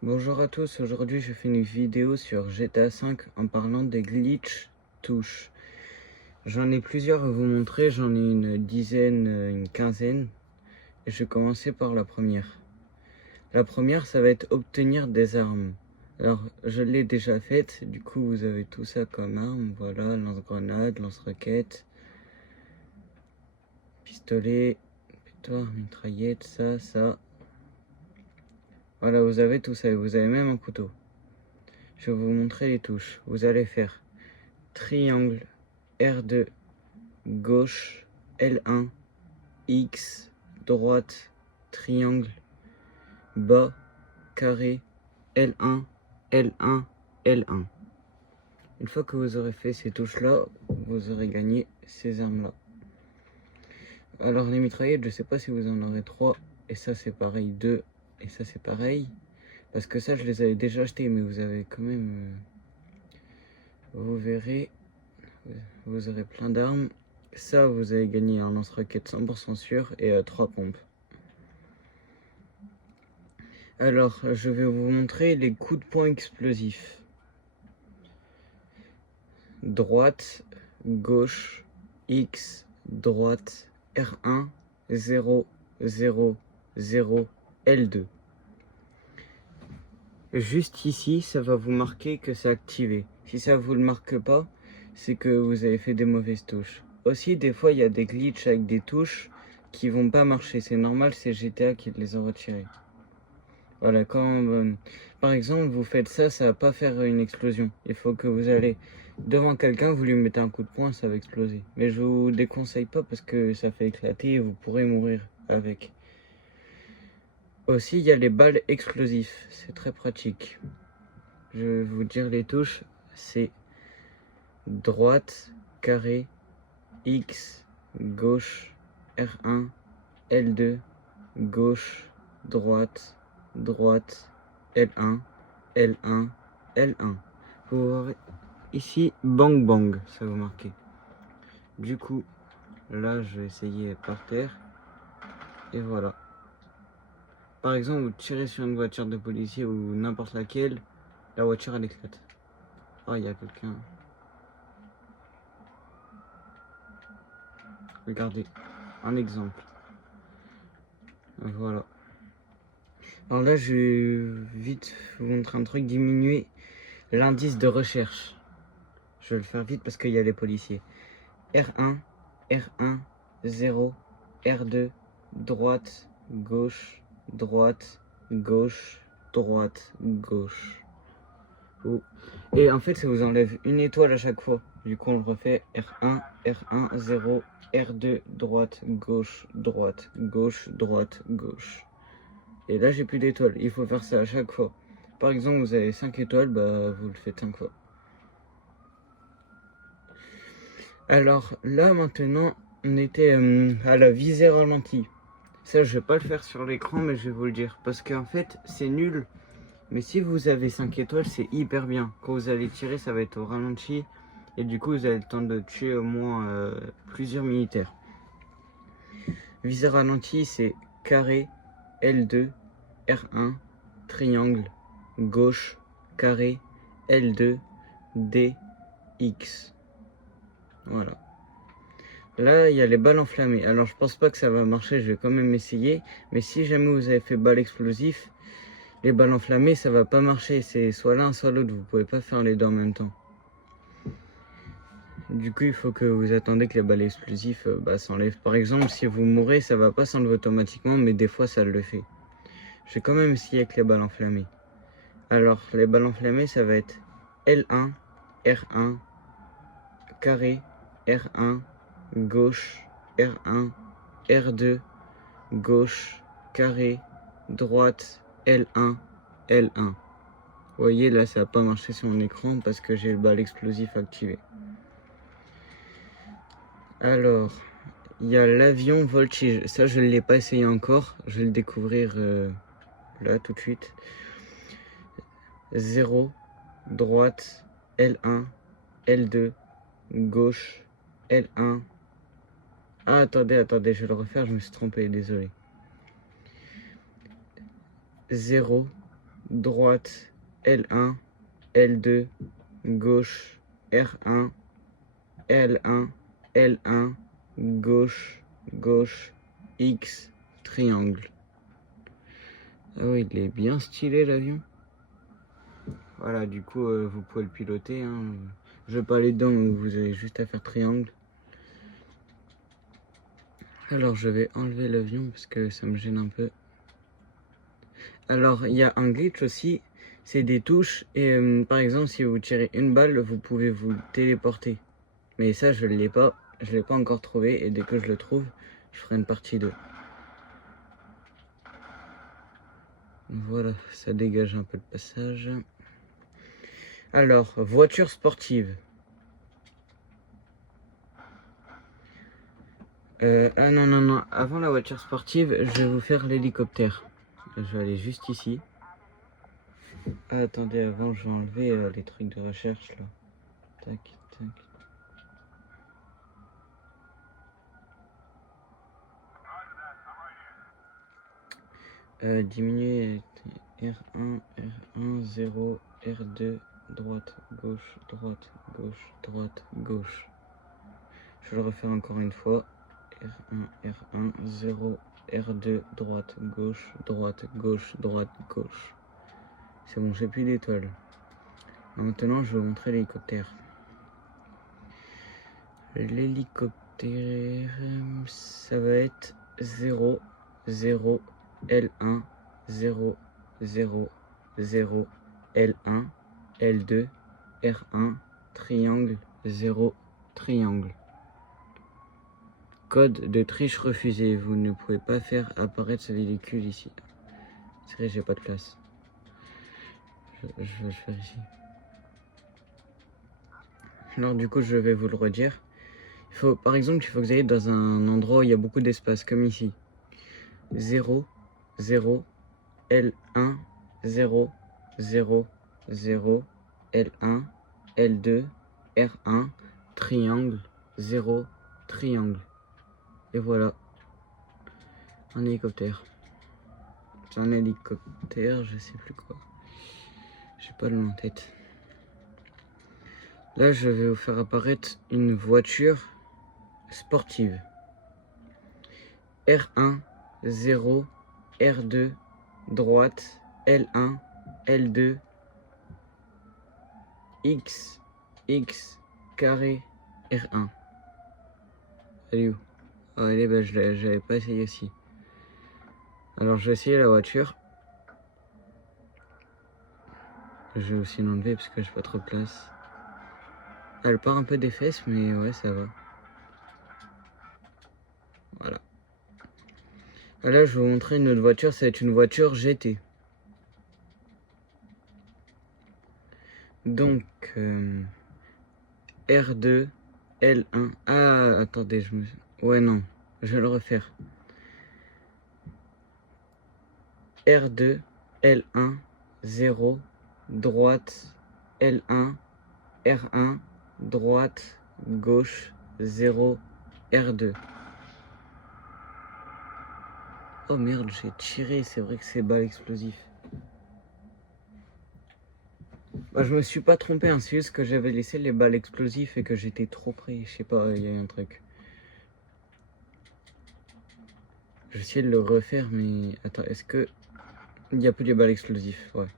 Bonjour à tous, aujourd'hui je fais une vidéo sur GTA 5 en parlant des glitch touches. J'en ai plusieurs à vous montrer, j'en ai une dizaine, une quinzaine, et je vais commencer par la première. La première, ça va être obtenir des armes. Alors, je l'ai déjà faite, du coup vous avez tout ça comme arme, voilà, lance-grenade, lance-roquette, pistolet, pétoire, mitraillette, ça. Voilà, vous avez tout ça, et vous avez même un couteau. Je vais vous montrer les touches. Vous allez faire triangle, R2, gauche, L1, X, droite, triangle, bas, carré, L1, L1, L1. Une fois que vous aurez fait ces touches-là, vous aurez gagné ces armes-là. Alors les mitraillettes, je sais pas si vous en aurez 3, et ça c'est pareil, 2, et ça c'est pareil. Parce que ça je les avais déjà achetés, mais vous avez quand même... vous verrez, vous aurez plein d'armes. Ça, vous avez gagné un lance-roquette 100% sûr et 3 pompes. Alors, je vais vous montrer les coups de poing explosifs. Droite, gauche, X, droite, R1, 0, 0, 0, L2. Juste ici, ça va vous marquer que c'est activé. Si ça vous le marque pas, c'est que vous avez fait des mauvaises touches. Aussi, des fois, il y a des glitches avec des touches qui vont pas marcher. C'est normal, c'est GTA qui les a retirées. Voilà, quand par exemple vous faites ça, ça va pas faire une explosion. Il faut que vous allez devant quelqu'un, vous lui mettez un coup de poing, ça va exploser. Mais je vous déconseille pas parce que ça fait éclater et vous pourrez mourir avec. Aussi, il y a les balles explosives, c'est très pratique. Je vais vous dire les touches, c'est droite, carré, X, gauche, R1, L2, gauche, droite, droite, L1, L1, L1. Vous verrez ici, bang bang, ça va vous marquer. Du coup, là, je vais essayer par terre. Et voilà. Par exemple, vous tirez sur une voiture de policier ou n'importe laquelle, la voiture, elle éclate. Ah, il y a quelqu'un. Regardez, un exemple. Voilà. Alors là, je vais vite vous montrer un truc, diminuer l'indice de recherche. Je vais le faire vite parce qu'il y a les policiers. R1, R1, 0, R2, droite, gauche, droite, gauche, droite, gauche. Oh. Et en fait, ça vous enlève une étoile à chaque fois. Du coup, on le refait. R1, R1, 0, R2, droite, gauche, droite, gauche, droite, gauche. Et là, j'ai plus d'étoiles. Il faut faire ça à chaque fois. Par exemple, vous avez 5 étoiles, bah vous le faites 5 fois. Alors là, maintenant, on était à la visée ralentie. Ça, je vais pas le faire sur l'écran, mais je vais vous le dire. Parce qu'en fait, c'est nul. Mais si vous avez 5 étoiles, c'est hyper bien. Quand vous allez tirer, ça va être au ralenti. Et du coup, vous avez le temps de tuer au moins plusieurs militaires. Visée ralentie, c'est carré, L2, R1, triangle, gauche, carré, L2, D, X. Voilà. Là, il y a les balles enflammées. Alors, je pense pas que ça va marcher, je vais quand même essayer. Mais si jamais vous avez fait balle explosif, les balles enflammées, ça va pas marcher. C'est soit l'un, soit l'autre. Vous pouvez pas faire les deux en même temps. Du coup, il faut que vous attendez que les balles explosives s'enlèvent. Par exemple, si vous mourrez, ça va pas s'enlever automatiquement, mais des fois, ça le fait. Je vais quand même essayer avec les balles enflammées. Alors, les balles enflammées, ça va être L1, R1, carré, R1, gauche, R1, R2, gauche, carré, droite, L1, L1. Vous voyez, là, ça n'a pas marché sur mon écran parce que j'ai le bal explosif activé. Alors, il y a l'avion voltige. Ça, je ne l'ai pas essayé encore. Je vais le découvrir là, tout de suite. 0, droite, L1, L2, gauche, L1. Ah, attendez, je vais le refaire, je me suis trompé, désolé. 0, droite, L1, L2, gauche, R1, L1, L1, gauche, gauche, X, triangle. Ah oui, il est bien stylé l'avion. Voilà, du coup, vous pouvez le piloter. Hein. Je vais pas aller dedans, mais vous avez juste à faire triangle. Alors, je vais enlever l'avion parce que ça me gêne un peu. Alors, il y a un glitch aussi, c'est des touches. Et par exemple, si vous tirez une balle, vous pouvez vous téléporter. Mais ça, je ne l'ai pas. Je l'ai pas encore trouvé. Et dès que je le trouve, je ferai une partie 2. Voilà, ça dégage un peu le passage. Alors, voiture sportive. Ah non, non, non. Avant la voiture sportive, je vais vous faire l'hélicoptère. Je vais aller juste ici. Ah, attendez, avant, je vais enlever les trucs de recherche, là. Tac, tac. Diminuer R1, R1, 0, R2, droite, gauche, droite, gauche, droite, gauche. Je vais le refaire encore une fois. R1, R1, 0, R2, droite, gauche, droite, gauche, droite, gauche. C'est bon, j'ai plus d'étoiles. Maintenant, je vais vous montrer l'hélicoptère. L'hélicoptère, ça va être 0, 0, L1, 0, 0, 0, L1, L2, R1, triangle, 0, triangle. Code de triche refusé. Vous ne pouvez pas faire apparaître ce véhicule ici. C'est vrai, j'ai pas de place. Je vais le faire ici. Alors du coup, je vais vous le redire. Par exemple, il faut que vous ayez dans un endroit où il y a beaucoup d'espace, comme ici. 0, 0, L1, 0, 0, 0, L1, L2, R1, triangle, 0, triangle. Et voilà. Un hélicoptère. C'est un hélicoptère, je sais plus quoi. J'ai pas le nom en tête. Là, je vais vous faire apparaître une voiture sportive. R1, 0, R2, droite, L1, L2, X, X, carré, R1. Elle est où? Ah, elle est, j'avais pas essayé aussi. Alors, je vais essayer la voiture. Je vais aussi l'enlever parce que j'ai pas trop de place. Elle part un peu des fesses, mais ouais, ça va. Voilà. Là, je vais vous montrer une autre voiture. Ça va être une voiture GT. Donc, R2, L1. Ah, attendez, ouais, non. Je vais le refaire. R2, L1, 0, droite, L1, R1, droite, gauche, 0, R2. Oh merde, j'ai tiré, c'est vrai que c'est balle explosif. Bah, je me suis pas trompé, hein, c'est juste que j'avais laissé les balles explosives et que j'étais trop près. Je sais pas, il y a un truc. Je vais essayer de le refaire, mais attends, est-ce que il n'y a plus de balles explosives? Ouais.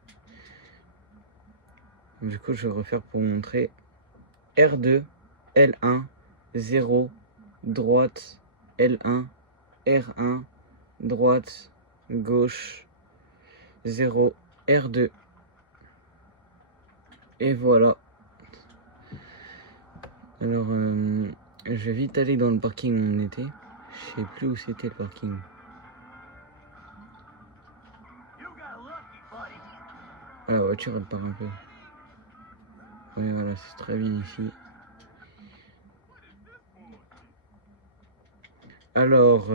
Du coup, je vais refaire pour vous montrer. R2, L1, 0, droite, L1, R1, droite, gauche, 0, R2. Et voilà. Alors, je vais vite aller dans le parking où on était. Je sais plus où c'était le parking. Ah, la voiture, elle part un peu. Oui, voilà, c'est très bien ici. Alors,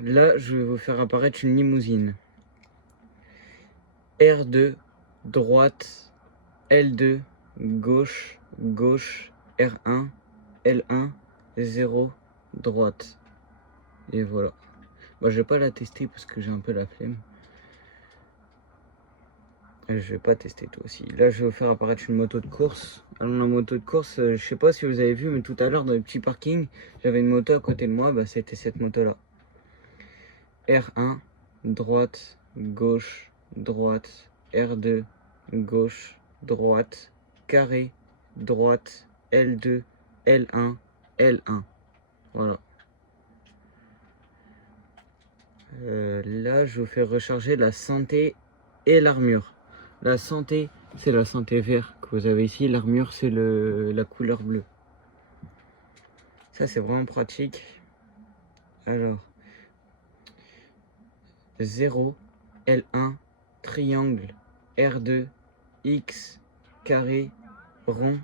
là, je vais vous faire apparaître une limousine. R2, droite, L2, gauche, gauche, R1, L1, 0, droite. Et voilà. Moi, je vais pas la tester parce que j'ai un peu la flemme. Je vais pas tester tout aussi. Là, je vais vous faire apparaître une moto de course. Alors, la moto de course, je sais pas si vous avez vu, mais tout à l'heure, dans le petit parking, j'avais une moto à côté de moi. Bah, c'était cette moto-là. R1, droite, gauche, droite. R2, gauche, droite. Carré, droite. L2, L1, L1. Voilà. Là, je vous fais recharger la santé et l'armure. La santé, c'est la santé vert que vous avez ici. L'armure, c'est la couleur bleue. Ça, c'est vraiment pratique. Alors, 0, L1, triangle, R2, X, carré, rond,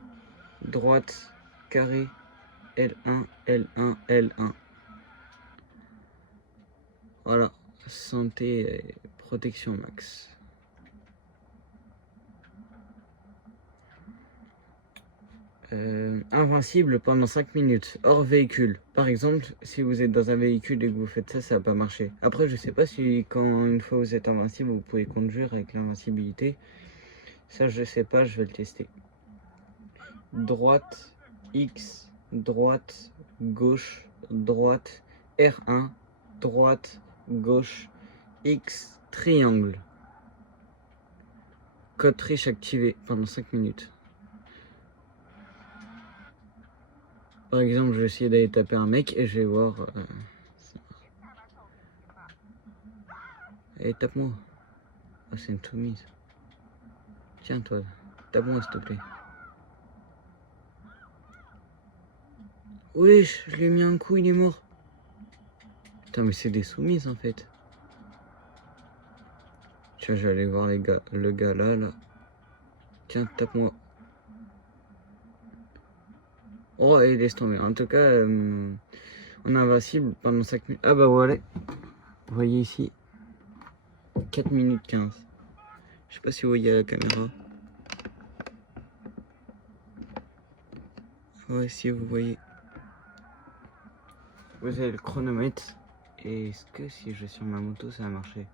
droite, carré, L1, L1, L1. Voilà, santé et protection max. Invincible pendant 5 minutes, hors véhicule. Par exemple, si vous êtes dans un véhicule et que vous faites ça, ça va pas marcher. Après, je sais pas si quand une fois vous êtes invincible, vous pouvez conduire avec l'invincibilité. Ça, je sais pas, je vais le tester. Droite, X, droite, gauche, droite, R1, droite, gauche, X, triangle. Code triche activé pendant 5 minutes. Par exemple, je vais essayer d'aller taper un mec et je vais voir. Allez, tape-moi. Ah, c'est une soumise. Tiens, toi, tape-moi s'il te plaît. Wesh, je lui ai mis un coup, il est mort. Putain, mais c'est des soumises en fait. Tiens, je vais aller voir le gars là. Tiens, tape-moi. Oh, et laisse tomber. En tout cas, on est invincible pendant 5 minutes. Ah bah voilà. Vous voyez ici, 4 minutes 15. Je sais pas si vous voyez à la caméra. Ouais, si vous voyez. Vous avez le chronomètre. Et est-ce que si je vais sur ma moto, ça va marcher?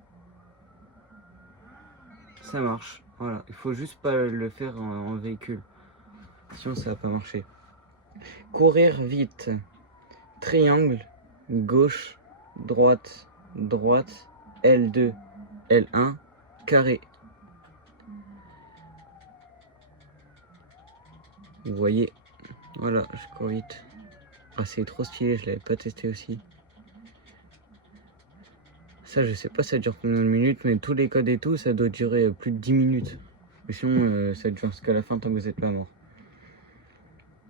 Ça marche. Voilà. Il faut juste pas le faire en véhicule. Sinon, ça va pas marcher. Courir vite. Triangle. Gauche. Droite. Droite. L2. L1. Carré. Vous voyez. Voilà, je cours vite. Ah, c'est trop stylé, je l'avais pas testé aussi. Ça, je sais pas, ça dure combien de minutes, mais tous les codes et tout, ça doit durer plus de 10 minutes. Mais sinon, ça dure jusqu'à la fin tant que vous n'êtes pas mort.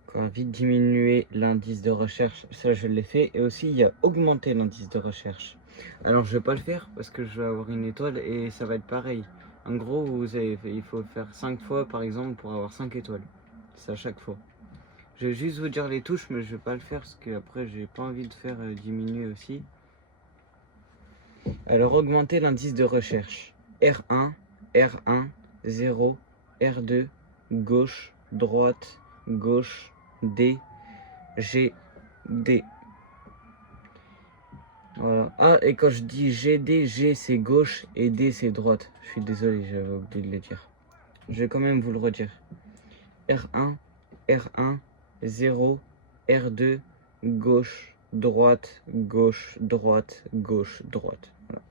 Encore vite diminuer l'indice de recherche, ça je l'ai fait. Et aussi, il y a augmenter l'indice de recherche. Alors, je vais pas le faire parce que je vais avoir une étoile et ça va être pareil. En gros, il faut faire 5 fois par exemple pour avoir 5 étoiles. C'est à chaque fois. Je vais juste vous dire les touches, mais je vais pas le faire parce que après j'ai pas envie de faire diminuer aussi. Alors augmenter l'indice de recherche. R1, R1, 0, R2, gauche, droite, gauche, D, G, D. Voilà. Ah, et quand je dis GD, G c'est gauche et D c'est droite. Je suis désolé, j'avais oublié de le dire. Je vais quand même vous le redire. R1, R1, 0, R2, gauche, droite, gauche, droite, gauche, droite. Voilà.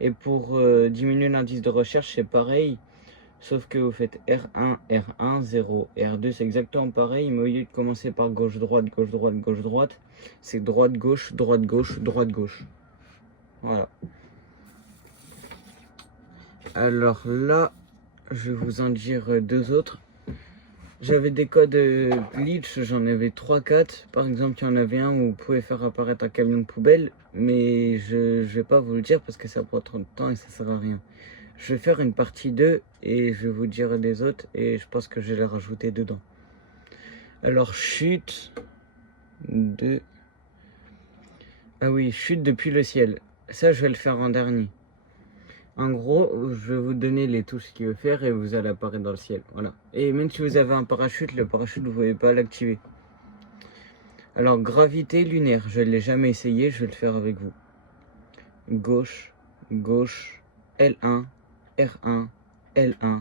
Et pour diminuer l'indice de recherche, c'est pareil, sauf que vous faites R1, R1, 0, R2, c'est exactement pareil, mais au lieu de commencer par gauche, droite, gauche, droite, gauche, droite, c'est droite, gauche, droite, gauche, droite, gauche. Voilà. Alors là, je vais vous en dire deux autres. J'avais des codes glitch, j'en avais 3-4. Par exemple, il y en avait un où vous pouvez faire apparaître un camion de poubelle, mais je vais pas vous le dire parce que ça prend trop de temps et ça sert à rien. Je vais faire une partie 2 et je vais vous dire les autres et je pense que je vais les rajouter dedans. Alors, chute de... Ah oui, chute depuis le ciel. Ça, je vais le faire en dernier. En gros, je vais vous donner les touches qu'il veut faire et vous allez apparaître dans le ciel. Voilà. Et même si vous avez un parachute, le parachute, vous ne pouvez pas l'activer. Alors, gravité lunaire, je ne l'ai jamais essayé, je vais le faire avec vous. Gauche, gauche, L1, R1, L1,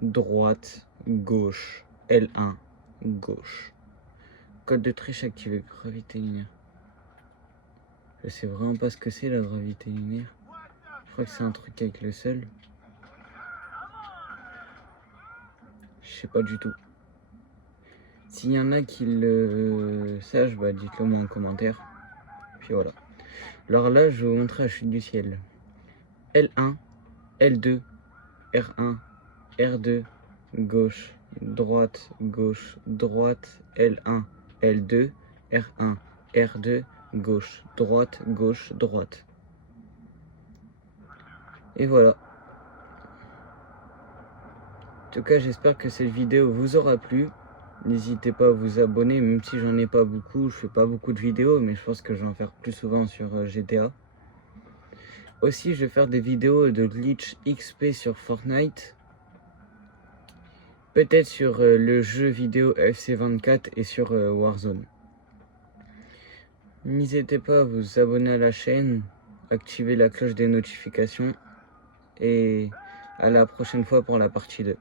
droite, gauche, L1, gauche. Code de triche activé, gravité lunaire. Je sais vraiment pas ce que c'est la gravité lunaire. Je crois que c'est un truc avec le sol. Je sais pas du tout. S'il y en a qui le sachent, bah dites-le moi en commentaire. Puis voilà. Alors là, je vais vous montrer la chute du ciel. L1, L2, R1, R2, gauche, droite, L1, L2, R1, R2, gauche, droite. Et voilà. En tout cas, j'espère que cette vidéo vous aura plu. N'hésitez pas à vous abonner, même si j'en ai pas beaucoup. Je fais pas beaucoup de vidéos, mais je pense que je vais en faire plus souvent sur GTA. Aussi, je vais faire des vidéos de glitch XP sur Fortnite. Peut-être sur le jeu vidéo FC24 et sur Warzone. N'hésitez pas à vous abonner à la chaîne, activer la cloche des notifications. Et à la prochaine fois pour la partie 2.